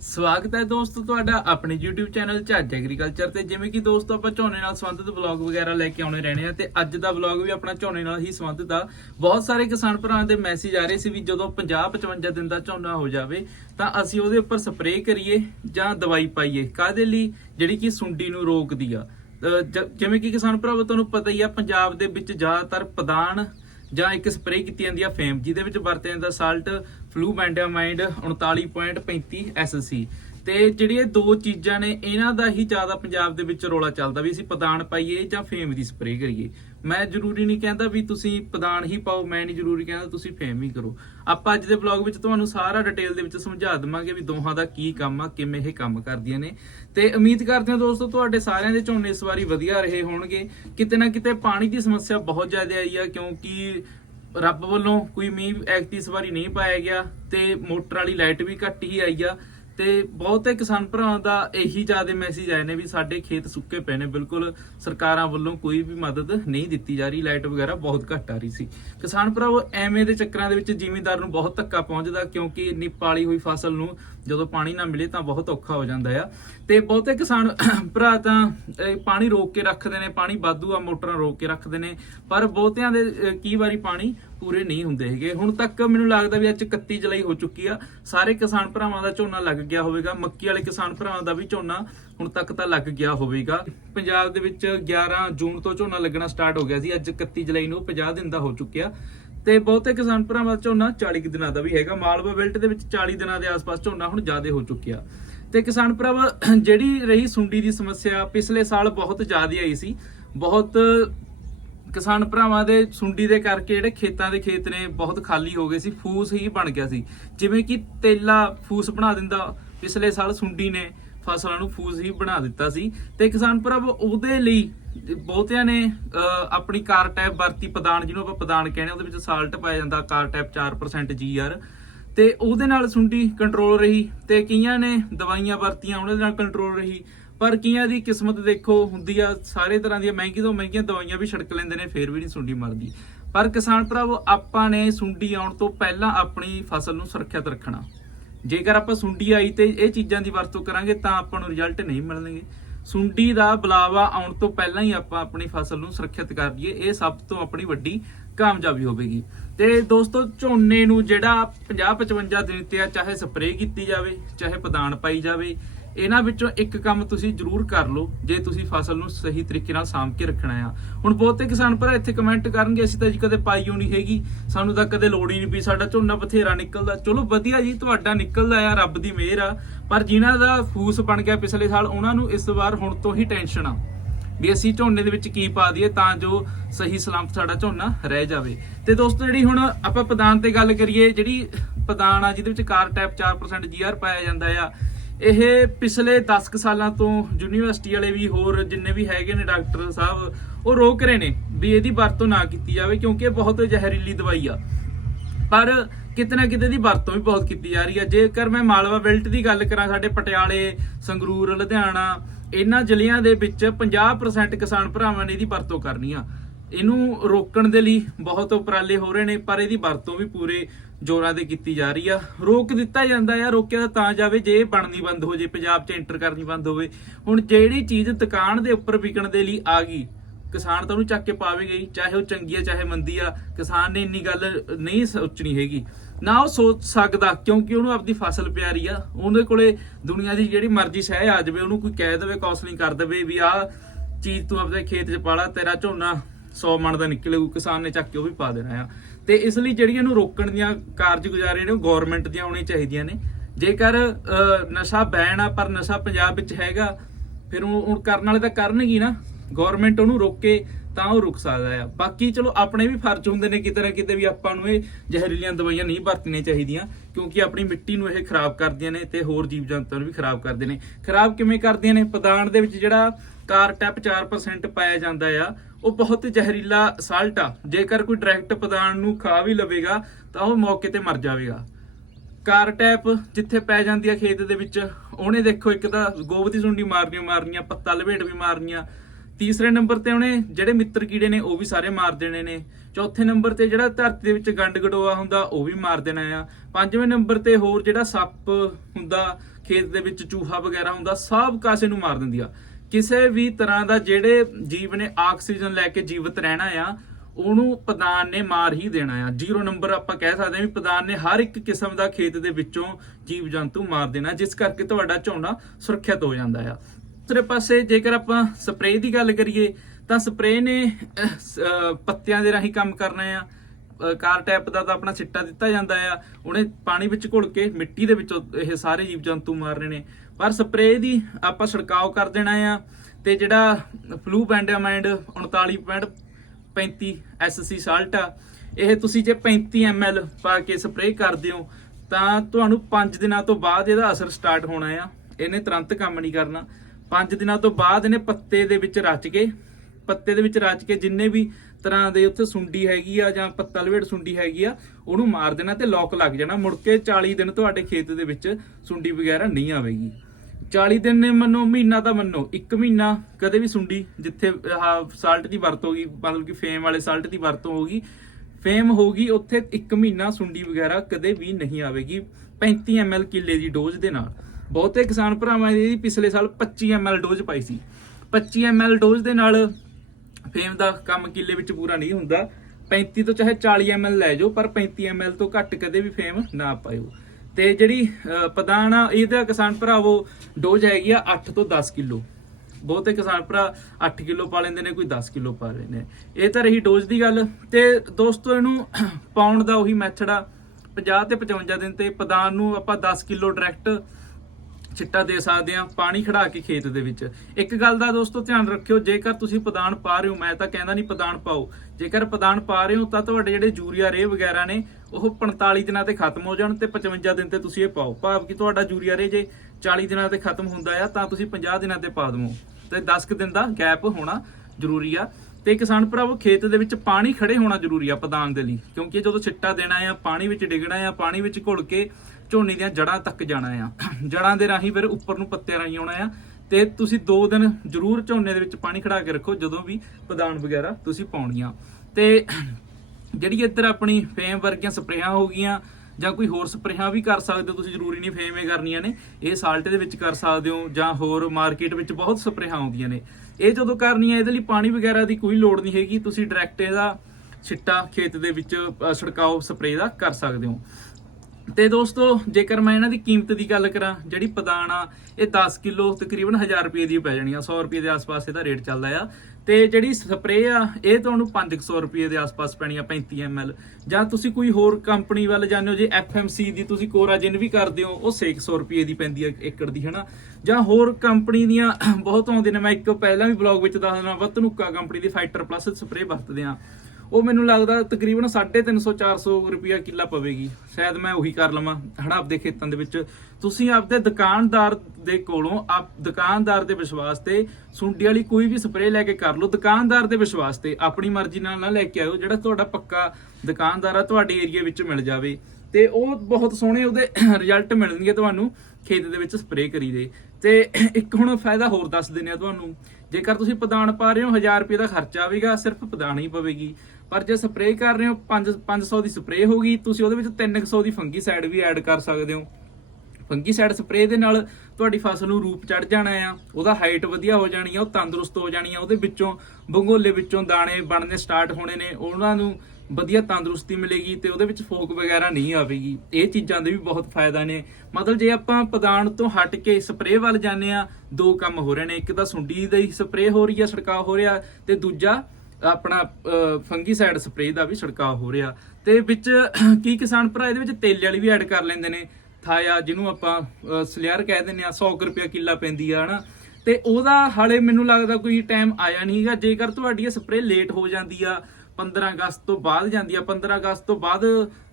ਸਵਾਗਤ ਹੈ ਦੋਸਤੋ ਤੁਹਾਡਾ ਆਪਣੇ YouTube ਚੈਨਲ ਝੱਜ ਐਗਰੀਕਲਚਰ ਤੇ, ਜਿਵੇਂ ਕਿ ਦੋਸਤੋ ਆਪਾਂ ਝੋਨੇ ਨਾਲ ਸੰਬੰਧਿਤ ਵਲੌਗ ਵਗੈਰਾ ਲੈ ਕੇ ਆਉਣੇ ਰਹਿਣੇ ਆ ਤੇ ਅੱਜ ਦਾ ਵਲੌਗ ਵੀ ਆਪਣਾ ਝੋਨੇ ਨਾਲ ਹੀ ਸੰਬੰਧਿਤ ਆ। ਬਹੁਤ ਸਾਰੇ ਕਿਸਾਨ ਭਰਾਵਾਂ ਦੇ ਮੈਸੇਜ ਆ ਰਹੇ ਸੀ ਵੀ ਜਦੋਂ 50 55 ਦਿਨ ਦਾ ਝੋਨਾ ਹੋ ਜਾਵੇ, ਤਾਂ ਅਸੀਂ ਉਹਦੇ ਉੱਪਰ ਸਪਰੇਅ ਕਰੀਏ ਜਾਂ ਦਵਾਈ ਪਾਈਏ। ਕਾਦੇ ਲਈ? ਜਿਹੜੀ ਕਿ ਸੁੰਡੀ ਨੂੰ ਰੋਕਦੀ ਆ। ਜਿਵੇਂ ਕਿ ਕਿਸਾਨ ਭਰਾਵੋ, ਤੁਹਾਨੂੰ ਪਤਾ ਹੀ ਆ, ਪੰਜਾਬ ਦੇ ਵਿੱਚ ਜ਼ਿਆਦਾਤਰ ਪਦਾਨ ਜਾਂ ਇੱਕ ਸਪਰੇਅ ਕੀਤੀ ਜਾਂਦੀ ਆ ਫੇਮ, ਜਿਹਦੇ ਵਿੱਚ ਵਰਤਿਆ ਜਾਂਦਾ ਸਾਲਟ ਫਲੂ ਫਲੂਬੈਂਡਾਮਾਈਡ 39.35 ਐਸਸੀ ਤੇ ਜਿਹੜੀ ਇਹ ਦੋ ਚੀਜ਼ਾਂ ਨੇ, ਇਹਨਾਂ ਦਾ ਹੀ ਜ਼ਿਆਦਾ ਪੰਜਾਬ ਦੇ ਵਿੱਚ ਰੋਲਾ ਚੱਲਦਾ ਵੀ ਅਸੀਂ ਪਦਾਨ ਪਾਈਏ ਜਾਂ ਫੇਮ ਦੀ ਸਪਰੇਅ ਕਰੀਏ। ਮੈਂ ਜ਼ਰੂਰੀ ਨਹੀਂ ਕਹਿੰਦਾ ਵੀ ਤੁਸੀਂ ਪਦਾਨ ਹੀ ਪਾਓ, ਮੈਂ ਨਹੀਂ ਜ਼ਰੂਰੀ ਕਹਿੰਦਾ ਤੁਸੀਂ ਫੇਮ ਹੀ ਕਰੋ। ਆਪਾਂ ਅੱਜ ਦੇ ਵਲੌਗ ਵਿੱਚ ਤੁਹਾਨੂੰ ਸਾਰਾ ਡਿਟੇਲ ਦੇ ਵਿੱਚ ਸਮਝਾ ਦਵਾਂਗੇ ਵੀ ਦੋਹਾਂ ਦਾ ਕੀ ਕੰਮ ਆ, ਕਿਵੇਂ ਇਹ ਕੰਮ ਕਰਦੀਆਂ ਨੇ। ਤੇ ਉਮੀਦ ਕਰਦੇ ਹਾਂ ਦੋਸਤੋ ਤੁਹਾਡੇ ਸਾਰਿਆਂ ਦੇ ਝੋਨੇ ਇਸ ਵਾਰੀ ਵਧੀਆ ਰਹੇ ਹੋਣਗੇ। ਕਿਤੇ ਨਾ ਕਿਤੇ ਪਾਣੀ ਦੀ ਸਮੱਸਿਆ ਬਹੁਤ ਜ਼ਿਆਦਾ ਆਈ ਆ, ਕਿਉਂਕਿ ਰੱਬ ਵੱਲੋਂ ਕੋਈ ਮੀਂਹ ਐਕਟੀ ਇਸ ਵਾਰੀ ਨਹੀਂ ਪਾਇਆ ਗਿਆ ਤੇ ਮੋਟਰ ਵਾਲੀ ਲਾਈਟ ਵੀ ਘੱਟ ਹੀ ਆਈ ਆ ਤੇ ਬਹੁਤੇ ਕਿਸਾਨ ਭਰਾਵਾਂ ਦਾ ਇਹੀ ਜ਼ਿਆਦਾ ਮੈਸੇਜ ਆਏ ਨੇ ਵੀ ਸਾਡੇ ਖੇਤ ਸੁੱਕੇ ਪਏ ਨੇ। ਬਿਲਕੁਲ ਸਰਕਾਰਾਂ ਵੱਲੋਂ ਕੋਈ ਵੀ ਮਦਦ ਨਹੀਂ ਦਿੱਤੀ ਜਾ ਰਹੀ। ਲਾਈਟ ਵਗੈਰਾ ਬਹੁਤ ਘੱਟ ਆ ਰਹੀ ਸੀ। ਕਿਸਾਨ ਭਰਾਵੋ, ਐਵੇਂ ਦੇ ਚੱਕਰਾਂ ਦੇ ਵਿੱਚ ਜ਼ਿਮੀਂਦਾਰ ਨੂੰ ਬਹੁਤ ਧੱਕਾ ਪਹੁੰਚਦਾ ਕਿਉਂਕਿ ਇੰਨੀ ਪਾਲੀ ਹੋਈ ਫਸਲ ਨੂੰ ਜਦੋਂ ਪਾਣੀ ਨਾ ਮਿਲੇ ਤਾਂ ਬਹੁਤ ਔਖਾ ਹੋ ਜਾਂਦਾ ਆ। ਤੇ ਬਹੁਤੇ ਕਿਸਾਨ, ਭਰਾ ਤਾਂ ਪਾਣੀ ਰੋਕ ਕੇ ਰੱਖਦੇ ਨੇ, ਪਾਣੀ ਵਾਧੂ ਆ, ਮੋਟਰਾਂ ਰੋਕ ਕੇ ਰੱਖਦੇ ਨੇ, ਪਰ ਬਹੁਤਿਆਂ ਦੇ ਕੀ ਵਾਰੀ ਪਾਣੀ ਪੂਰੇ ਨਹੀਂ ਹੁੰਦੇ ਹੈਗੇ। ਹੁਣ ਤੱਕ ਮੈਨੂੰ ਲੱਗਦਾ ਵੀ ਅੱਜ 31 ਜੁਲਾਈ ਹੋ ਚੁੱਕੀ ਆ। ਸਾਰੇ ਕਿਸਾਨ ਭਰਾਵਾਂ ਦਾ ਝੋਨਾ ਲੱਗ ਗਿਆ ਹੋਵੇਗਾ। ਮੱਕੀ ਵਾਲੇ ਕਿਸਾਨ ਭਰਾਵਾਂ ਦਾ ਵੀ ਝੋਨਾ ਹੁਣ ਤੱਕ ਤਾਂ ਲੱਗ ਗਿਆ ਹੋਵੇਗਾ। ਪੰਜਾਬ ਦੇ ਵਿੱਚ 11 ਜੂਨ ਤੋਂ ਝੋਨਾ ਲੱਗਣਾ ਸਟਾਰਟ ਹੋ ਗਿਆ ਸੀ। ਅੱਜ 31 ਜੁਲਾਈ ਨੂੰ 50 ਦਿਨ ਦਾ ਹੋ ਚੁੱਕਿਆ। ਤੇ ਬਹੁਤੇ ਕਿਸਾਨ ਭਰਾਵਾਂ ਦਾ ਝੋਨਾ 40 ਕੁ ਦਿਨਾਂ ਦਾ ਵੀ ਹੈਗਾ। ਮਾਲਵਾ ਬੈਲਟ ਦੇ ਵਿੱਚ 40 ਦਿਨਾਂ ਦੇ ਆਸ-ਪਾਸ ਝੋਨਾ ਹੁਣ ਜ਼ਿਆਦਾ ਹੋ ਚੁੱਕਿਆ। ਤੇ ਕਿਸਾਨ ਭਰਾਵਾ, ਜਿਹੜੀ ਰਹੀ ਸੁੰਡੀ ਦੀ ਸਮੱਸਿਆ, ਪਿਛਲੇ ਸਾਲ ਬਹੁਤ ਜ਼ਿਆਦਾ ਆਈ ਸੀ। ਬਹੁਤ ਕਿਸਾਨ ਭਰਾਵਾਂ ਦੇ ਸੁੰਡੀ ਦੇ ਕਰਕੇ ਜਿਹੜੇ ਖੇਤਾਂ ਦੇ ਖੇਤ ਨੇ, ਬਹੁਤ ਖਾਲੀ ਹੋ ਗਏ ਸੀ, ਫੂਸ ਹੀ ਬਣ ਗਿਆ ਸੀ। ਜਿਵੇਂ ਕਿ ਤੇਲਾ ਫੂਸ ਬਣਾ ਦਿੰਦਾ, ਪਿਛਲੇ ਸਾਲ ਸੁੰਡੀ ਨੇ। ਫਸਲਾਂ ਨੂੰ ਫੂਸ ਹੀ ਬਣਾ ਦਿੱਤਾ ਸੀ ਤੇ ਕਿਸਾਨ ਭਰਾਵੋ, ਉਹਦੇ ਲਈ ਬਹੁਤਿਆਂ ਨੇ ਆਪਣੀ ਕਾਰ ਟੈਪ ਵਰਤੀ ਪਦਾਨ, ਜਿਹਨੂੰ ਆਪਾਂ ਪਦਾਨ ਕਹਿੰਦੇ ਉਹਦੇ ਵਿੱਚ ਸਾਲਟ ਪਾਇਆ ਜਾਂਦਾ, ਕਾਰ ਟੈਪ 4% ਜੀਆਰ। ਤੇ ਉਹਦੇ ਨਾਲ ਸੁੰਡੀ ਕੰਟਰੋਲ ਰਹੀ ਤੇ ਕਈਆਂ ਨੇ ਦਵਾਈਆਂ ਵਰਤੀਆਂ, ਉਹਨਾਂ ਦੇ ਨਾਲ ਕੰਟਰੋਲ ਰਹੀ। ਪਰ ਕਈਆਂ ਦੀ ਕਿਸਮਤ ਦੇਖੋ ਹੁੰਦੀ ਆ, ਸਾਰੇ ਤਰ੍ਹਾਂ ਦੀਆਂ ਮਹਿੰਗੀ ਤੋਂ ਮਹਿੰਗੀਆਂ ਦਵਾਈਆਂ ਵੀ ਛੜਕ ਲੈਂਦੇ ਨੇ, ਫੇਰ ਵੀ ਨਹੀਂ ਸੁੰਡੀ ਮਰਦੀ। ਪਰ ਕਿਸਾਨ ਭਰਾਵੋ, ਆਪਾਂ ਨੇ ਸੁੰਡੀ ਆਉਣ ਤੋਂ ਪਹਿਲਾਂ ਆਪਣੀ ਫਸਲ ਨੂੰ ਸੁਰੱਖਿਅਤ ਰੱਖਣਾ। ਜੇਕਰ ਆਪਾਂ ਸੁੰਡੀ ਆਈ ਤੇ ਇਹ ਚੀਜ਼ਾਂ ਦੀ ਵਰਤੋਂ ਕਰਾਂਗੇ ਤਾਂ ਆਪਾਂ ਨੂੰ ਰਿਜ਼ਲਟ ਨਹੀਂ ਮਿਲਣਗੇ। ਸੁੰਡੀ ਦਾ ਬੁਲਾਵਾ ਆਉਣ ਤੋਂ ਪਹਿਲਾਂ ਹੀ ਆਪਾਂ ਆਪਣੀ ਫਸਲ ਨੂੰ ਸੁਰੱਖਿਅਤ ਕਰ ਲਈਏ ਇਹ ਸਭ ਤੋਂ ਆਪਣੀ ਵੱਡੀ ਕਾਮਯਾਬੀ ਹੋਵੇਗੀ। ਤੇ ਦੋਸਤੋ, ਝੋਨੇ ਨੂੰ ਜਿਹੜਾ 50 55 ਦਿਨ ਤੇ ਆ, ਚਾਹੇ ਸਪਰੇਅ ਕੀਤੀ ਜਾਵੇ, ਚਾਹੇ ਪਦਾਨ ਪਾਈ ਜਾਵੇ ਇਹਨਾਂ ਵਿੱਚੋਂ ਇੱਕ ਕੰਮ ਤੁਸੀਂ ਜ਼ਰੂਰ ਕਰ ਲਓ, ਜੇ ਤੁਸੀਂ ਫਸਲ ਨੂੰ ਸਹੀ ਤਰੀਕੇ ਨਾਲ ਸਾਂਭ ਕੇ ਰੱਖਣਾ ਆ। ਹੁਣ ਬਹੁਤੇ ਕਿਸਾਨ ਭਰਾ ਇੱਥੇ ਕਮੈਂਟ ਕਰਨਗੇ, ਅਸੀਂ ਤਾਂ ਜੀ ਕਦੇ ਪਾਈ ਹੋਣੀ ਹੈਗੀ, ਸਾਨੂੰ ਤਾਂ ਕਦੇ ਲੋੜ ਹੀ ਨਹੀਂ ਪਈ, ਸਾਡਾ ਝੋਨਾ ਬਥੇਰਾ ਨਿਕਲਦਾ। ਚਲੋ ਵਧੀਆ ਜੀ, ਤੁਹਾਡਾ ਨਿਕਲਦਾ ਆ, ਰੱਬ ਦੀ ਮਿਹਰ ਆ, ਪਰ ਜਿਨ੍ਹਾਂ ਦਾ ਫੂਸ ਬਣ ਗਿਆ ਪਿਛਲੇ ਸਾਲ, ਉਹਨਾਂ ਨੂੰ ਇਸ ਵਾਰ ਹੁਣ ਤੋਂ ਹੀ ਟੈਨਸ਼ਨ ਆ, ਵੀ ਅਸੀਂ ਝੋਨੇ ਦੇ ਵਿੱਚ ਕੀ ਪਾ ਦਈਏ ਤਾਂ ਜੋ ਸਹੀ ਸਲਾਮਤ ਸਾਡਾ ਝੋਨਾ ਰਹਿ ਜਾਵੇ। ਤੇ ਦੋਸਤੋ, ਜਿਹੜੀ ਹੁਣ ਆਪਾਂ ਪਦਾਨ ਤੇ ਗੱਲ ਕਰੀਏ, ਜਿਹੜੀ ਪਦਾਨ ਆ, ਜਿਹਦੇ ਵਿੱਚ ਕਾਰ ਟੈਪ 4% ਜੀਆਰ ਪਾਇਆ ਜਾਂਦਾ ਆ ਇਹ ਪਿਛਲੇ 10 ਕੁ ਸਾਲਾਂ ਤੋਂ ਯੂਨੀਵਰਸਿਟੀ ਵਾਲੇ ਵੀ ਹੋਰ ਜਿੰਨੇ ਵੀ ਹੈਗੇ ਨੇ ਡਾਕਟਰ ਸਾਹਿਬ, ਉਹ ਰੋਕ ਰਹੇ ਨੇ ਵੀ ਇਹਦੀ ਵਰਤੋਂ ਨਾ ਕੀਤੀ ਜਾਵੇ ਕਿਉਂਕਿ ਇਹ ਬਹੁਤ ਜ਼ਹਿਰੀਲੀ ਦਵਾਈ ਆ। ਪਰ ਕਿਤੇ ਨਾ ਕਿਤੇ ਦੀ ਵਰਤੋਂ ਵੀ ਬਹੁਤ ਕੀਤੀ ਜਾ ਰਹੀ ਹੈ ਜੇਕਰ ਮੈਂ ਮਾਲਵਾ ਬੈਲਟ ਦੀ ਗੱਲ ਕਰਾਂ, ਸਾਡੇ ਪਟਿਆਲੇ, ਸੰਗਰੂਰ, ਲੁਧਿਆਣਾ, ਇਹਨਾਂ ਜ਼ਿਲ੍ਹਿਆਂ ਦੇ ਵਿੱਚ 50% ਕਿਸਾਨ ਭਰਾਵਾਂ ਨੇ ਇਹਦੀ ਵਰਤੋਂ ਕਰਨੀ ਆ। ਇਹਨੂੰ ਰੋਕਣ ਦੇ ਲਈ ਬਹੁਤ ਉਪਰਾਲੇ ਹੋ ਰਹੇ ਨੇ, ਪਰ ਇਹਦੀ ਵਰਤੋਂ ਵੀ ਪੂਰੇ ਜ਼ੋਰਾਂ ਤੇ ਕੀਤੀ ਜਾ ਰਹੀ ਆ। ਰੋਕ ਦਿੱਤਾ ਜਾਂਦਾ ਆ, ਰੋਕਿਆ ਤਾਂ ਜਾਵੇ, ਜੇ ਬਣਨੀ ਬੰਦ ਹੋ ਜੇ, ਪੰਜਾਬ 'ਚ ਐਂਟਰ ਕਰਨੀ ਬੰਦ ਹੋਵੇ। ਹੁਣ ਜਿਹੜੀ ਚੀਜ਼ ਦੁਕਾਨ ਦੇ ਉੱਪਰ ਵਿਕਣ ਦੇ ਲਈ ਆ ਗਈ, ਕਿਸਾਨ ਤਾਂ ਉਹਨੂੰ ਚੱਕ ਕੇ ਪਾਵੇਗਾ ਹੀ, ਚਾਹੇ ਉਹ ਚੰਗੀ ਆ, ਚਾਹੇ ਮੰਦੀ ਆ, ਕਿਸਾਨ ਨੇ ਇੰਨੀ ਗੱਲ ਨਹੀਂ ਸੋਚਣੀ ਹੈਗੀ। ਨਾ ਉਹ ਸੋਚ ਸਕਦਾ, ਕਿਉਂਕਿ ਉਹਨੂੰ ਆਪਦੀ ਫਸਲ ਪਿਆਰੀ ਆ। ਉਹਦੇ ਕੋਲੇ ਦੁਨੀਆ ਦੀ ਜਿਹੜੀ ਮਰਜ਼ੀ ਸਹਿ ਆ ਜਾਵੇ, ਉਹਨੂੰ ਕੋਈ ਕਹਿ ਦੇਵੇ ਕੌਸਲਿੰਗ ਕਰ ਦੇਵੇ ਵੀ ਆਹ ਚੀਜ਼ ਤੂੰ ਆਪਣੇ ਖੇਤ 'ਚ ਪਾਲਾ, ਤੇਰਾ ਝੋਨਾ 100 ਮਣ ਦਾ ਨਿਕਲੇਗਾ, ਕਿਸਾਨ ਨੇ ਚੱਕ ਕੇ ਉਹ ਵੀ ਪਾ ਦੇਣਾ ਆ। ਤੇ ਇਸ ਲਈ ਜਿਹੜੀਆਂ ਨੂੰ ਰੋਕਣ ਦੀਆਂ ਕਾਰਜਗੁਜ਼ਾਰੀਆਂ ਨੇ ਉਹ ਗਵਰਨਮੈਂਟ ਦੀਆਂ ਹੋਣੀਆਂ ਚਾਹੀਦੀਆਂ ਨੇ। ਜੇਕਰ ਨਸ਼ਾ ਬੈਨ ਆ, ਪਰ ਨਸ਼ਾ ਪੰਜਾਬ ਵਿੱਚ ਹੈਗਾ, ਫਿਰ ਉਹ ਕਰਨ ਵਾਲੇ ਤਾਂ ਕਰਨਗੇ ਹੀ ਨਾ। ਗਵਰਨਮੈਂਟ ਉਹਨੂੰ ਰੋਕੇ ਤਾਂ ਉਹ ਰੁਕ ਸਕਦਾ ਆ। ਬਾਕੀ ਚਲੋ, ਆਪਣੇ ਵੀ ਫਰਜ਼ ਹੁੰਦੇ ਨੇ ਕਿਤੇ ਨਾ ਕਿਤੇ ਵੀ ਆਪਾਂ ਨੂੰ ਇਹ ਜ਼ਹਿਰੀਲੀਆਂ ਦਵਾਈਆਂ ਨਹੀਂ ਵਰਤਣੀਆਂ ਚਾਹੀਦੀਆਂ, ਕਿਉਂਕਿ ਆਪਣੀ ਮਿੱਟੀ ਨੂੰ ਇਹ ਖਰਾਬ ਕਰਦੀਆਂ ਨੇ ਤੇ ਹੋਰ ਜੀਵ ਜੰਤੂਆਂ ਨੂੰ ਵੀ ਖਰਾਬ ਕਰਦੇ ਨੇ। ਖਰਾਬ ਕਿਵੇਂ ਕਰਦੀਆਂ ਨੇ? ਪਦਾਨ ਦੇ ਵਿੱਚ ਜਿਹੜਾ ਕਾਰ ਟੈਪ 4% ਪਾਇਆ ਜਾਂਦਾ ਆ ਉਹ ਬਹੁਤ ਜ਼ਹਿਰੀਲਾ ਸਾਲਟ ਆ। ਜੇਕਰ ਕੋਈ ਡਾਇਰੈਕਟ ਪਦਾਨ ਨੂੰ ਖਾ ਵੀ ਲਵੇਗਾ, ਤਾਂ ਉਹ ਮੌਕੇ ਤੇ ਮਰ ਜਾਵੇਗਾ। ਕਾਰ ਟੈਪ ਜਿੱਥੇ ਪੈ ਜਾਂਦੀ ਆ ਖੇਤ ਦੇ ਵਿੱਚ, ਉਹਨੇ ਦੇਖੋ ਇੱਕ ਤਾਂ ਗੋਬ ਦੀ ਸੁੰਡੀ ਮਾਰਨੀ ਮਾਰਨੀਆਂ, ਪੱਤਾ ਲਪੇਟ ਵੀ ਮਾਰਨੀਆਂ। ਤੀਸਰੇ ਨੰਬਰ ਤੇ ਉਹਨੇ ਜਿਹੜੇ ਮਿੱਤਰ ਕੀੜੇ ਨੇ, ਉਹ ਵੀ ਸਾਰੇ ਮਾਰ ਦੇਣੇ ਨੇ। ਚੌਥੇ ਨੰਬਰ ਤੇ ਜਿਹੜਾ ਧਰਤੀ ਦੇ ਵਿੱਚ ਗੰਡ ਗਡੋਆ ਹੁੰਦਾ, ਉਹ ਵੀ ਮਾਰ ਦੇਣਾ ਆ। ਪੰਜਵੇਂ ਨੰਬਰ ਤੇ ਹੋਰ ਜਿਹੜਾ ਸੱਪ ਹੁੰਦਾ, ਖੇਤ ਦੇ ਵਿੱਚ ਚੂਹਾ ਵਗੈਰਾ ਹੁੰਦਾ, ਸਭ ਕਾਸੇ ਨੂੰ ਮਾਰ ਦਿੰਦੀ ਆ। ਕਿਸੇ ਵੀ ਤਰ੍ਹਾਂ ਦਾ ਜਿਹੜੇ ਜੀਵ ਨੇ ਆਕਸੀਜਨ ਲੈ ਕੇ ਜੀਵਤ ਰਹਿਣਾ ਆ, ਉਹਨੂੰ ਪ੍ਰਧਾਨ ਨੇ ਮਾਰ ਹੀ ਦੇਣਾ ਆ। ਜ਼ੀਰੋ ਨੰਬਰ ਆਪਾਂ ਕਹਿ ਸਕਦੇ ਹਾਂ ਵੀ ਪ੍ਰਧਾਨ ਨੇ ਹਰ ਇੱਕ ਕਿਸਮ ਦਾ ਖੇਤ ਦੇ ਵਿੱਚੋਂ ਜੀਵ ਜੰਤੂ ਮਾਰ ਦੇਣਾ, ਜਿਸ ਕਰਕੇ ਤੁਹਾਡਾ ਝੋਨਾ ਸੁਰੱਖਿਅਤ ਹੋ ਜਾਂਦਾ ਆ। ਦੂਸਰੇ ਪਾਸੇ ਜੇਕਰ ਆਪਾਂ ਸਪਰੇਅ ਦੀ ਗੱਲ ਕਰੀਏ, ਤਾਂ ਸਪਰੇਅ ਨੇ ਪੱਤਿਆਂ ਦੇ ਰਾਹੀਂ ਕੰਮ ਕਰਨਾ ਆ। ਕਾਰ ਟੈਪ ਦਾ ਤਾਂ ਆਪਣਾ ਸਿੱਟਾ ਦਿੱਤਾ ਜਾਂਦਾ ਆ। ਉਹਨੇ ਪਾਣੀ ਵਿੱਚ ਘੁਲ ਕੇ ਮਿੱਟੀ ਦੇ ਵਿੱਚੋਂ ਇਹ ਸਾਰੇ ਜੀਵ ਜੰਤੂ ਮਾਰਨੇ ਨੇ। ਪਰ ਸਪਰੇਅ ਦੀ ਆਪਾਂ ਛਿੜਕਾਓ ਕਰ ਦੇਣਾ ਆ ਤੇ ਜਿਹੜਾ ਫਲੂ ਬੈਂਡਾਮਾਈਡ 39.35 ਐਸਸੀ ਸਾਲਟ ਆ, ਇਹ ਤੁਸੀਂ ਜੇ 35 ml ਪਾ ਕੇ ਸਪਰੇਅ ਕਰਦੇ ਹੋ ਤਾਂ ਤੁਹਾਨੂੰ 5 ਦਿਨਾਂ ਤੋਂ ਬਾਅਦ ਇਹਦਾ ਅਸਰ ਸਟਾਰਟ ਹੋਣਾ ਆ। ਇਹਨੇ ਤੁਰੰਤ ਕੰਮ ਨਹੀਂ ਕਰਨਾ। 5 ਦਿਨਾਂ ਤੋਂ ਬਾਅਦ ਇਹਨੇ ਪੱਤੇ ਦੇ ਵਿੱਚ ਰਚ ਕੇ, ਪੱਤੇ ਦੇ ਵਿੱਚ ਰਚ ਕੇ ਜਿੰਨੇ ਵੀ ਤਰ੍ਹਾਂ ਦੇ ਉੱਥੇ ਸੁੰਡੀ ਹੈਗੀ ਆ ਜਾਂ ਪੱਤਾ ਲਵੇੜ ਸੁੰਡੀ ਹੈਗੀ ਆ, ਉਹਨੂੰ ਮਾਰ ਦੇਣਾ ਤੇ ਲੋਕ ਲੱਗ ਜਾਣਾ। ਮੁੜ ਕੇ 40 ਦਿਨ ਤੁਹਾਡੇ ਖੇਤ ਦੇ ਵਿੱਚ ਸੁੰਡੀ ਵਗੈਰਾ ਨਹੀਂ ਆਵੇਗੀ। 40 ਦਿਨ ਨੇ ਮੰਨੋ, ਮਹੀਨਾ ਤਾਂ ਮੰਨੋ, ਇੱਕ ਮਹੀਨਾ ਕਦੇ ਵੀ ਸੁੰਡੀ, ਜਿੱਥੇ ਸਾਲਟ ਦੀ ਵਰਤੋਂ ਹੋਗੀ, ਮਤਲਬ ਕਿ ਫੇਮ ਵਾਲੇ ਸਾਲਟ ਦੀ ਵਰਤੋਂ ਹੋਗੀ, ਫੇਮ ਹੋਗੀ, ਉੱਥੇ ਇੱਕ ਮਹੀਨਾ ਸੁੰਡੀ ਵਗੈਰਾ ਕਦੇ ਵੀ ਨਹੀਂ ਆਵੇਗੀ 35 ml ਕਿੱਲੇ ਦੀ ਡੋਜ਼ ਦੇ ਨਾਲ। ਬਹੁਤੇ ਕਿਸਾਨ ਭਰਾਵਾਂ ਦੀ ਪਿਛਲੇ ਸਾਲ 25 ml ਡੋਜ਼ ਪਾਈ ਸੀ। 25 ml ਡੋਜ਼ ਦੇ ਨਾਲ ਫੇਮ ਦਾ ਕੰਮ ਕਿੱਲੇ ਵਿੱਚ ਪੂਰਾ ਨਹੀਂ ਹੁੰਦਾ। 35 ਤੋਂ ਚਾਹੇ 40 ml ਲੈ ਜਾਓ, ਪਰ 35 ml ਤੋਂ ਘੱਟ ਕਦੇ ਵੀ ਫੇਮ ਨਾ ਪਾਇਓ। ਤੇ ਜਿਹੜੀ ਪਦਾਨ ਪ੍ਰਦਾਨ ਆ, ਇਹਦਾ ਕਿਸਾਨ ਭਰਾਵੋ ਡੋਜ਼ ਹੈਗੀ ਆ 8 ਤੋਂ 10 ਕਿਲੋ। ਬਹੁਤੇ ਕਿਸਾਨ ਭਰਾ 8 ਕਿਲੋ ਪਾ ਲੈਂਦੇ ਨੇ, ਕੋਈ 10 ਕਿਲੋ ਪਾ ਲੈਂਦੇ ਨੇ। ਇਹ ਤਾਂ ਰਹੀ ਡੋਜ਼ ਦੀ ਗੱਲ। ਤੇ ਦੋਸਤੋ, ਇਹਨੂੰ ਪਾਉਣ ਦਾ ਉਹੀ ਮੈਥਡ ਆ। 50 ਤੇ 55 ਦਿਨ ਤੇ ਪਦਾਨ ਨੂੰ ਆਪਾਂ 10 ਕਿਲੋ ਡਾਇਰੈਕਟ ਛਿੱਟਾ ਦੇ ਸਕਦੇ ਆ, ਪਾਣੀ ਖੜਾ ਕੇ ਖੇਤ ਦੇ ਵਿੱਚ। ਇੱਕ ਗੱਲ ਦਾ ਦੋਸਤੋ, ਧਿਆਨ ਰੱਖਿਓ, ਜੇਕਰ ਤੁਸੀਂ ਪਦਾਨ ਪਾ ਰਹੇ ਹੋ, ਮੈਂ ਤਾਂ ਕਹਿੰਦਾ ਨਹੀਂ ਪਦਾਨ ਪਾਓ। ਜੇਕਰ ਪਦਾਨ ਪਾ ਰਹੇ ਹੋ, ਤਾਂ ਤੁਹਾਡੇ ਜਿਹੜੇ ਯੂਰੀਆ ਰੇ ਵਗੈਰਾ ਨੇ ਉਹ 45 ਦਿਨਾਂ ਤੇ ਖਤਮ ਹੋ ਜਾਣ ਤੇ 55 ਦਿਨ ਤੇ ਤੁਸੀਂ ਇਹ ਪਾਓ। ਭਾਵ ਕਿ ਤੁਹਾਡਾ ਯੂਰੀਆ ਰੇ ਜੇ 40 ਦਿਨਾਂ ਤੇ ਖਤਮ ਹੁੰਦਾ ਆ, ਤਾਂ ਤੁਸੀਂ 50 ਦਿਨਾਂ ਤੇ ਪਾ ਦਵੋ। ਤੇ 10 ਕੁ ਦਿਨ ਦਾ ਗੈਪ ਹੋਣਾ ਜ਼ਰੂਰੀ ਆ। ਤੇ ਕਿਸਾਨ ਭਰਾਵੋ, ਖੇਤ ਦੇ ਵਿੱਚ ਪਾਣੀ ਖੜੇ ਹੋਣਾ ਜ਼ਰੂਰੀ ਆ ਪਦਾਨ ਦੇ ਲਈ। ਕਿਉਂਕਿ ਜਦੋਂ ਛਿੱਟਾ ਦੇਣਾ ਆ, ਪਾਣੀ ਵਿੱਚ ਡਿੱਗਣਾ ਆ, ਪਾਣੀ ਵਿੱਚ ਘੁਲ ਕੇ ਝੋਨੇ ਦੀਆਂ ਜੜਾਂ ਤੱਕ ਜਾਣਾ ਆ। ਜੜਾਂ ਦੇ ਰਾਹੀਂ ਫਿਰ ਉੱਪਰ ਨੂੰ ਪੱਤੇ ਰਾਹੀਂ ਆਉਣਾ ਆ। ਤੇ ਤੁਸੀਂ 2 ਦਿਨ ਜ਼ਰੂਰ ਝੋਨੇ ਦੇ ਵਿੱਚ ਪਾਣੀ ਖੜਾ ਕੇ ਰੱਖੋ, ਜਦੋਂ ਵੀ ਪਦਾਨ ਵਗੈਰਾ ਤੁਸੀਂ ਪਾਉਣੀਆਂ। ਤੇ ਜਿਹੜੀ ਇੱਧਰ ਆਪਣੀ ਫੇਮ ਵਰਗੀਆਂ ਸਪਰੇਹਾਂ ਹੋ ਗਈਆਂ ਜਾਂ ਕੋਈ ਹੋਰ ਸਪਰੇਹਾਂ ਵੀ ਕਰ ਸਕਦੇ ਹੋ ਤੁਸੀਂ ਜ਼ਰੂਰੀ ਨਹੀਂ ਫੇਮ ਹੀ ਕਰਨੀਆਂ ਨੇ। ਇਹ ਸਾਲਟ ਦੇ ਵਿੱਚ ਕਰ ਸਕਦੇ ਹੋ ਜਾਂ ਹੋਰ ਮਾਰਕੀਟ ਵਿੱਚ ਬਹੁਤ ਸਪਰੇਹਾਂ ਆਉਂਦੀਆਂ ਨੇ। ਇਹ ਜਦੋਂ ਕਰਨੀਆਂ ਇਹਦੇ ਲਈ ਪਾਣੀ ਵਗੈਰਾ ਦੀ ਕੋਈ ਲੋੜ ਨਹੀਂ ਹੈਗੀ। ਤੁਸੀਂ ਡਾਇਰੈਕਟ ਇਹਦਾ ਛਿੱਟਾ ਖੇਤ ਦੇ ਵਿੱਚ ਅ, ਛਿੜਕਾਓ ਸਪਰੇਅ ਦਾ ਕਰ ਸਕਦੇ ਹੋ। ਤੇ ਦੋਸਤੋ, ਜੇਕਰ ਮੈਂ ਇਹਨਾਂ ਦੀ ਕੀਮਤ ਦੀ ਗੱਲ ਕਰਾਂ, ਜਿਹੜੀ ਪਦਾਨ ਆ ਇਹ 10 ਕਿਲੋ ਤਕਰੀਬਨ 1000 ਰੁਪਏ ਦੀ ਪੈ ਜਾਣੀ ਆ 100 ਰੁਪਏ ਦੇ ਆਸ-ਪਾਸ ਇਹਦਾ ਰੇਟ ਚੱਲਦਾ ਆ। ਤੇ ਜਿਹੜੀ ਸਪਰੇਅ ਆ, ਇਹ ਤੁਹਾਨੂੰ 500 ਰੁਪਏ ਦੇ ਆਸ-ਪਾਸ ਪੈਣੀ ਆ 35 ml ਜਾਂ ਤੁਸੀਂ ਕੋਈ ਹੋਰ ਕੰਪਨੀ ਵੱਲ ਜਾਂਦੇ ਹੋ, ਜੇ FMC ਦੀ ਤੁਸੀਂ ਕੋਰਾਜਿਨ ਵੀ ਕਰਦੇ ਹੋ, ਉਹ 600 ਰੁਪਏ ਦੀ ਪੈਂਦੀ ਆ ਏਕੜ ਦੀ, ਹਨਾ? ਜਾਂ ਹੋਰ ਕੰਪਨੀ ਦੀਆਂ, ਬਹੁਤ ਆਉਂਦੇ ਨੇ, ਮੈਂ ਇੱਕ ਪਹਿਲਾਂ ਵੀ ਬਲੌਗ ਵਿੱਚ ਦੱਸ ਦਿੰਦਾ, ਵਤਨੂਕਾ ਕੰਪਨੀ ਦੀ ਫਾਈਟਰ ਪਲੱਸ ਸਪਰੇਅ ਵਰਤਦੇ ਆ। ਉਹ ਮੈਨੂੰ ਲੱਗਦਾ ਤਕਰੀਬਨ 350 400 ਰੁਪਿਆ ਕਿੱਲਾ ਪਵੇਗੀ। ਸ਼ਾਇਦ ਮੈਂ ਉਹੀ ਕਰ ਲਵਾਂ। ਹਨਾ ਆਪਦੇ ਖੇਤਾਂ ਦੇ ਵਿੱਚ। ਤੁਸੀਂ ਆਪਦੇ ਦੁਕਾਨਦਾਰ ਦੇ ਕੋਲੋਂ ਆਪ, ਦੁਕਾਨਦਾਰ ਦੇ ਵਿਸ਼ਵਾਸ ਤੇ ਸੁੰਡੀ ਵਾਲੀ ਕੋਈ ਵੀ ਸਪਰੇਅ ਲੈ ਕੇ ਕਰ ਲਓ। ਦੁਕਾਨਦਾਰ ਦੇ ਵਿਸ਼ਵਾਸ ਤੇ ਆਪਣੀ ਮਰਜ਼ੀ ਨਾਲ ਨਾ ਲੈ ਕੇ ਆਇਓ। ਜਿਹੜਾ ਤੁਹਾਡਾ ਪੱਕਾ ਦੁਕਾਨਦਾਰ ਆ, ਤੁਹਾਡੇ ਏਰੀਆ ਵਿੱਚ ਮਿਲ ਜਾਵੇ। ਤੇ ਉਹ ਬਹੁਤ ਸੋਹਣੇ ਉਹਦੇ ਰਿਜ਼ਲਟ ਮਿਲਣਗੇ ਤੁਹਾਨੂੰ ਖੇਤ ਦੇ ਵਿੱਚ ਸਪਰੇਅ ਕਰੀ ਦੇ ਤੇ ਇੱਕ ਹੁਣ ਫਾਇਦਾ ਹੋਰ ਦੱਸ ਦਿੰਦੇ ਆ ਤੁਹਾਨੂੰ। ਜੇਕਰ ਤੁਸੀਂ ਪਦਾਨ ਪਾ ਰਹੇ ਹੋ 1000 ਰੁਪਏ ਦਾ ਖਰਚਾ ਆਵੇਗਾ, ਸਿਰਫ ਪਦਾਨ ਹੀ ਪਵੇਗੀ। ਪਰ ਜੇ ਸਪਰੇਅ ਕਰ ਰਹੇ ਹੋ 5 500 ਦੀ ਸਪਰੇਅ ਹੋਗੀ ਤੁਸੀਂ ਉਹਦੇ ਵਿੱਚ 300 ਦੀ ਫੰਗੀਸਾਈਡ ਵੀ ਐਡ ਕਰ ਸਕਦੇ ਹੋ। ਫੰਗੀਸਾਈਡ ਸਪਰੇਅ ਦੇ ਨਾਲ ਤੁਹਾਡੀ ਫਸਲ ਨੂੰ ਰੂਪ ਚੜ ਜਾਣਾ ਆ, ਉਹਦਾ ਹਾਈਟ ਵਧੀਆ ਹੋ ਜਾਣੀ ਆ, ਉਹ ਤੰਦਰੁਸਤ ਹੋ ਜਾਣੀ ਆ, ਉਹਦੇ ਵਿੱਚੋਂ ਬੰਗੋਲੇ ਵਿੱਚੋਂ ਦਾਣੇ ਬਣਨੇ ਸਟਾਰਟ ਹੋਣੇ ਨੇ, ਉਹਨਾਂ ਨੂੰ ਵਧੀਆ ਤੰਦਰੁਸਤੀ ਮਿਲੇਗੀ ਤੇ ਉਹਦੇ ਵਿੱਚ ਫੋਕ ਵਗੈਰਾ ਨਹੀਂ ਆਵੇਗੀ। ਇਹ ਚੀਜ਼ਾਂ ਦੇ ਵੀ ਬਹੁਤ ਫਾਇਦਾ ਨੇ। ਮਤਲਬ ਜੇ ਆਪਾਂ ਪਦਾਨ ਤੋਂ ਹਟ ਕੇ ਸਪਰੇਅ ਵੱਲ ਜਾਂਦੇ ਆ, ਦੋ ਕੰਮ ਹੋ ਰਹੇ ਨੇ, ਇੱਕ ਤਾਂ ਸੁੰਡੀ ਦੀ ਸਪਰੇਅ ਹੋ ਰਹੀ ਆ, ਛਿੜਕਾਅ ਹੋ ਰਿਹਾ ਤੇ ਦੂਜਾ ਆਪਣਾ ਫੰਗੀਸਾਈਡ ਸਪਰੇਅ ਦਾ ਵੀ ਛਿੜਕਾਅ ਹੋ ਰਿਹਾ। ਤੇ ਵਿੱਚ ਕੀ ਕਿਸਾਨ ਭਰਾ, ਇਹਦੇ ਵਿੱਚ ਤੇਲੇ ਵਾਲੀ ਵੀ ਐਡ ਕਰ ਲੈਂਦੇ ਨੇ। ਥਾਇਆ, ਜਿਹਨੂੰ ਆਪਾਂ ਸਲੇਅਰ ਕਹਿ ਦਿੰਦੇ ਆ 100 ਰੁਪਏ ਕਿੱਲਾ ਪੈਂਦੀ ਆ, ਹਨਾ। ਤੇ ਉਹਦਾ ਹਾਲੇ ਮੈਨੂੰ ਲੱਗਦਾ ਕੋਈ ਟਾਈਮ ਆਇਆ ਨਹੀਂਗਾ ਜੇਕਰ ਤੁਹਾਡੀ ਇਹ ਸਪਰੇਅ ਲੇਟ ਹੋ ਜਾਂਦੀ ਆ 15 ਅਗਸਤ ਤੋਂ ਬਾਅਦ ਜਾਂਦੀ ਆ 15 ਅਗਸਤ ਤੋਂ ਬਾਅਦ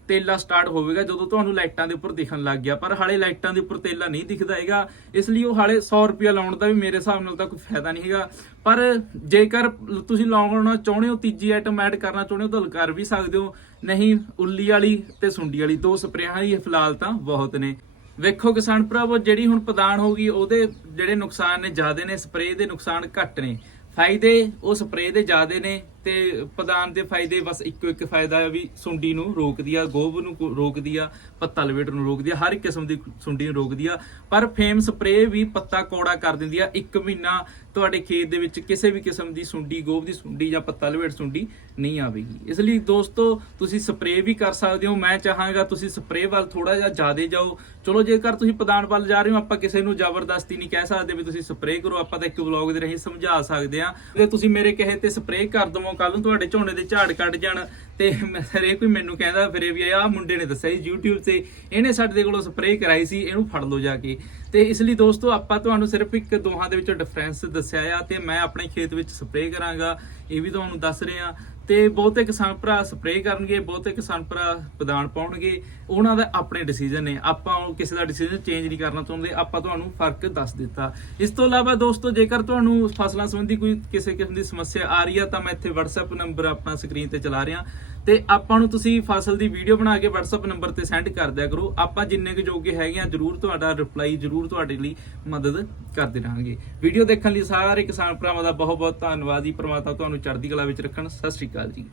ਤੇਲਾ ਸਟਾਰਟ ਹੋਵੇਗਾ ਜਦੋਂ ਤੁਹਾਨੂੰ ਲਾਈਟਾਂ ਦੇ ਉੱਪਰ ਦਿਖਣ ਲੱਗ ਗਿਆ। ਪਰ ਹਾਲੇ ਲਾਈਟਾਂ ਦੇ ਉੱਪਰ ਤੇਲਾ ਨਹੀਂ ਦਿਖਦਾ ਹੈਗਾ। ਇਸ ਲਈ ਉਹ ਹਾਲੇ 100 ਰੁਪਏ ਲਾਉਣ ਦਾ ਵੀ ਮੇਰੇ ਹਿਸਾਬ ਨਾਲ ਤਾਂ ਕੋਈ ਫਾਇਦਾ ਨਹੀਂ ਹੈਗਾ। ਪਰ ਜੇਕਰ ਤੁਸੀਂ ਲਾਉਣਾ ਚਾਹੁੰਦੇ ਹੋ ਤੀਜੀ ਆਈਟਮ ਐਡ ਕਰਨਾ ਚਾਹੁੰਦੇ ਹੋ ਤਾਂ ਕਰ ਵੀ ਸਕਦੇ ਹੋ। ਨਹੀਂ, ਉੱਲੀ ਵਾਲੀ ਤੇ ਸੁੰਡੀ ਵਾਲੀ ਦੋ ਸਪਰੇਹਾਂ ਦੀ ਫਿਲਹਾਲ ਤਾਂ ਬਹੁਤ ਨੇ। ਵੇਖੋ ਕਿਸਾਨ ਭਰਾਵੋ, ਜਿਹੜੀ ਹੁਣ ਪ੍ਰਦਾਨ ਹੋਗੀ ਉਹਦੇ ਜਿਹੜੇ ਨੁਕਸਾਨ ਨੇ, ਜ਼ਿਆਦੇ ਨੇ, ਸਪਰੇਅ ਦੇ ਨੁਕਸਾਨ ਘੱਟ ਨੇ। ਫਾਇਦੇ ਉਹ ਸਪਰੇਅ ਦੇ ਜ਼ਿਆਦੇ ਨੇ। ਤੇ ਪ੍ਰਦਾਨ ਦੇ ਫਾਇਦੇ, ਬਸ ਇੱਕੋ ਇੱਕ ਫਾਇਦਾ ਹੈ ਵੀ ਸੁੰਡੀ ਨੂੰ ਰੋਕਦੀ ਆ, ਗੋਭ ਨੂੰ ਰੋਕਦੀ ਆ, ਪੱਤਾ ਲਵੇਟ ਨੂੰ ਰੋਕਦੀ ਆ, ਹਰ ਇੱਕ ਕਿਸਮ ਦੀ ਸੁੰਡੀ ਨੂੰ ਰੋਕਦੀ ਆ। ਪਰ ਫੇਮ ਸਪਰੇ ਵੀ ਪੱਤਾ ਕੌੜਾ ਕਰ ਦਿੰਦੀ ਆ। ਇੱਕ ਮਹੀਨਾ ਤੁਹਾਡੇ ਖੇਤ ਦੇ ਵਿੱਚ ਕਿਸੇ ਵੀ ਕਿਸਮ ਦੀ ਸੁੰਡੀ, ਗੋਭ ਦੀ ਸੁੰਡੀ ਜਾਂ ਪੱਤਾ ਲਵੇਟ ਸੁੰਡੀ ਨਹੀਂ ਆਵੇਗੀ। ਇਸ ਲਈ ਦੋਸਤੋ, ਤੁਸੀਂ ਸਪਰੇ ਵੀ ਕਰ ਸਕਦੇ ਹੋ। ਮੈਂ ਚਾਹਾਂਗਾ ਤੁਸੀਂ ਸਪਰੇ ਵੱਲ ਥੋੜਾ ਜਿਹਾ ਜ਼ਿਆਦਾ ਜਾਓ। ਚਲੋ, ਜੇਕਰ ਤੁਸੀਂ ਪ੍ਰਦਾਨ ਵੱਲ ਜਾ ਰਹੇ ਹੋ, ਆਪਾਂ ਕਿਸੇ ਨੂੰ ਜ਼ਬਰਦਸਤੀ ਨਹੀਂ ਕਹਿ ਸਕਦੇ ਵੀ ਤੁਸੀਂ ਸਪਰੇ ਕਰੋ। ਆਪਾਂ ਤਾਂ ਇੱਕ ਵਲੌਗ ਦੇ ਰਾਹੀਂ ਸਮਝਾ ਸਕਦੇ ਆ ਜੇ ਤੁਸੀਂ ਮੇਰੇ ਕਹੇ ਤੇ ਸਪਰੇ ਕਰ ਦਵੋ ਕੱਲ ਨੂੰ ਤੁਹਾਡੇ ਝੋਨੇ ਦੇ ਝਾੜ ਕੱਢ ਜਾਣ ਤੇ ਮੈਂ- ਹਰੇਕ ਕੋਈ ਮੈਨੂੰ ਕਹਿੰਦਾ ਫਿਰੇ ਵੀ ਆਹ ਮੁੰਡੇ ਨੇ ਦੱਸਿਆ ਸੀ YouTube ਤੇ, ਇਹਨੇ ਸਾਡੇ ਦੇ ਕੋਲੋਂ ਸਪਰੇਅ ਕਰਾਈ ਸੀ, ਇਹਨੂੰ ਫੜ ਲਓ ਜਾ ਕੇ। ਤੇ ਇਸ ਲਈ ਦੋਸਤੋ, ਆਪਾਂ ਤੁਹਾਨੂੰ ਸਿਰਫ ਇੱਕ ਦੋਹਾਂ ਦੇ ਵਿੱਚ ਡਿਫਰੈਂਸ ਦੱਸਿਆ ਆ ਤੇ ਮੈਂ ਆਪਣੇ ਖੇਤ ਵਿੱਚ ਸਪਰੇਅ ਕਰਾਂਗਾ, ਇਹ ਵੀ ਤੁਹਾਨੂੰ ਦੱਸ ਰਿਹਾ। ਤੇ ਬਹੁਤੇ ਕਿਸਾਨ ਭਰਾ ਸਪਰੇਅ ਕਰਨਗੇ, ਬਹੁਤੇ ਕਿਸਾਨ ਭਰਾ ਪ੍ਰਦਾਨ ਪਾਉਣਗੇ। ਉਹਨਾਂ ਦਾ ਆਪਣੇ ਡਿਸੀਜਨ ਨੇ। ਆਪਾਂ ਉਹ ਕਿਸੇ ਦਾ ਡਿਸੀਜਨ ਚੇਂਜ ਨਹੀਂ ਕਰਨਾ ਚਾਹੁੰਦੇ। ਆਪਾਂ ਤੁਹਾਨੂੰ ਫ਼ਰਕ ਦੱਸ ਦਿੱਤਾ। ਇਸ ਤੋਂ ਇਲਾਵਾ ਦੋਸਤੋ, ਜੇਕਰ ਤੁਹਾਨੂੰ ਫਸਲਾਂ ਸੰਬੰਧੀ ਕੋਈ ਕਿਸੇ ਕਿਸਮ ਦੀ ਸਮੱਸਿਆ ਆ ਰਹੀ ਆ, ਤਾਂ ਮੈਂ ਇੱਥੇ WhatsApp ਨੰਬਰ ਆਪਣਾ ਸਕਰੀਨ ਤੇ ਚਲਾ ਰਿਹਾ। ਤੇ ਆਪਾਂ ਨੂੰ ਤੁਸੀਂ ਫਸਲ ਦੀ ਵੀਡੀਓ ਬਣਾ ਕੇ WhatsApp ਨੰਬਰ ਤੇ ਸੈਂਡ ਕਰ ਦਿਆ ਕਰੋ। ਆਪਾਂ ਜਿੰਨੇ ਕੁ ਜੋਗੇ ਹੈਗੇ ਆ, ਜਰੂਰ ਤੁਹਾਡਾ ਰਿਪਲਾਈ ਜਰੂਰ ਤੁਹਾਡੇ ਲਈ ਮਦਦ ਕਰਦੇ ਰਹਾਂਗੇ ਵੀਡੀਓ ਦੇਖਣ ਲਈ ਸਾਰੇ ਕਿਸਾਨ ਭਰਾਵਾਂ ਦਾ ਬਹੁਤ ਬਹੁਤ ਧੰਨਵਾਦ ਜੀ। ਪ੍ਰਮਾਤਮਾ ਤੁਹਾਨੂੰ ਚੜ੍ਹਦੀ ਕਲਾ ਵਿੱਚ ਰੱਖਣ। ਸਤਿ ਸ਼੍ਰੀ ਅਕਾਲ ਜੀ।